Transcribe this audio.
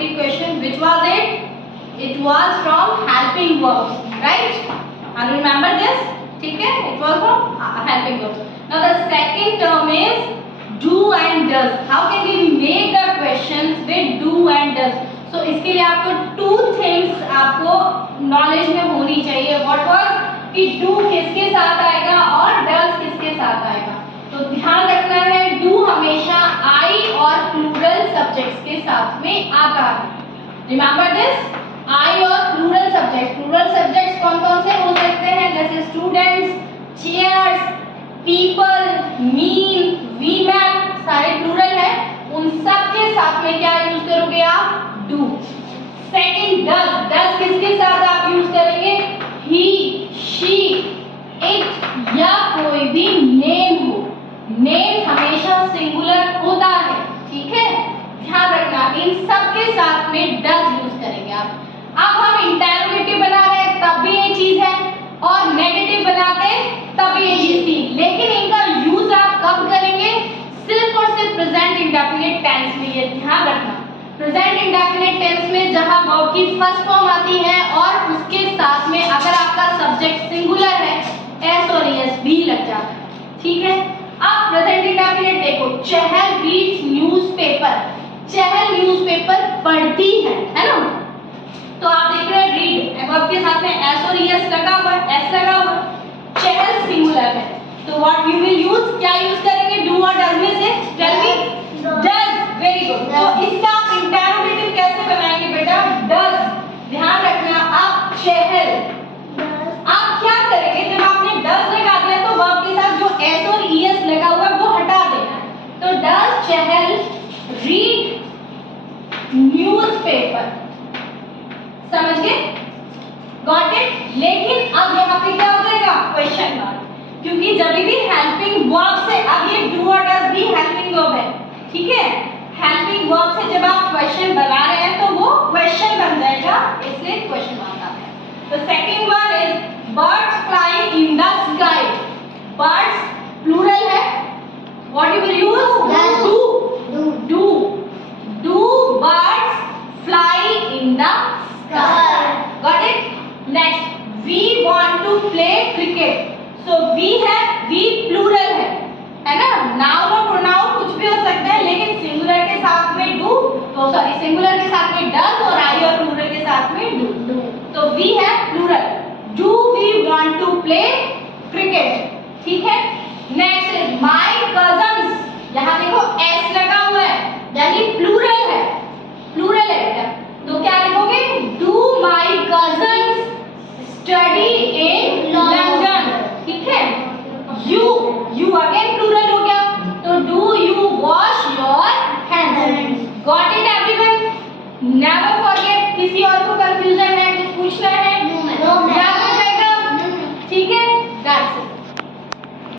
repeat question. Which was it? It was from helping verbs, right? And remember this? ठीक है? It was from helping verbs. Now the second term is do and does. How can we make the questions with do and does? So इसके लिए आपको two things आपको knowledge में होनी चाहिए. What was कि do किसके साथ आएगा और does किसके साथ आएगा. तो ध्यान रखना है do हमेशा I और plural subjects के साथ में आता है. Remember this? I और plural subjects. Plural subjects कौन कौन से हो सकते हैं? जैसे students, chairs, people, mean, women, सारे plural है. उन सब के साथ में क्या यूज करोगे आप? Do. Second does. Does किसके साथ आप यूज करेंगे? He, she, it या कोई भी name हो. Name हमेशा सिंगुलर होता है, ठीक है? ध्यान रखना इन सब के साथ में does यूज करेंगे आप. अब हम इंटरोगेटिव बना रहे हैं तब भी ये चीज है और नेगेटिव बनाते हैं तब भी ये चीज थी. लेकिन इनका यूज आप कब करेंगे? सिर्फ और सिर्फ प्रेजेंट इंडेफिनिट टेंस में. ये ध्यान रखना प्रेजेंट इंडेफिनिट टेंस में जहां वर्ब की फर्स्ट फॉर्म आती है और उसके साथ में अगर आपका सब्जेक्ट सिंगुलर है एस और एस भी लग जाता है, ठीक है? अब प्रेजेंट इंडेफिनिट देखो. चहल रीड्स न्यूज़पेपर. चहल न्यूज़पेपर पढ़ती है ना? तो आप देख रहे हैं रीड वर्ब के साथ में एस और एस लगा हुआ है, एस लगा हुआ है. चहल सिंगुलर है तो व्हाट यू विल यूज? क्या यूज करेंगे डू और डज में से? Tell me. Does. Very good. तो इसका इंटरोगेटिव कैसे बनाएंगे बेटा? डज. ध्यान रखना आप चहल आप क्या करेंगे जब आपने डज लगा दिया तो वर्ब के साथ जो एस और एस लगा हुआ है वो हटा देना है. तो डज चहल रीड न्यूज़पेपर. समझ गए? Got it? लेकिन अब यहाँ पे क्या हो जाएगा? Question mark. क्योंकि जब भी हेल्पिंग वर्ब से अब ये डू और डज भी हेल्पिंग वर्ब है, ठीक है? हेल्पिंग वर्ब से जब आप क्वेश्चन बना रहे हैं तो वो क्वेश्चन बन जाएगा, इसलिए क्वेश्चन मार्क आता है. तो second one is birds fly in the sky. Birds plural है. What you will use? Do. Do birds fly in the sky. Got it? Next, we want to play cricket. So we है, we plural है ना? Noun और pronoun कुछ भी हो सकता है लेकिन singular के साथ में do, तो sorry singular के साथ में does और I और plural के साथ में do. तो we है plural. Do we want to play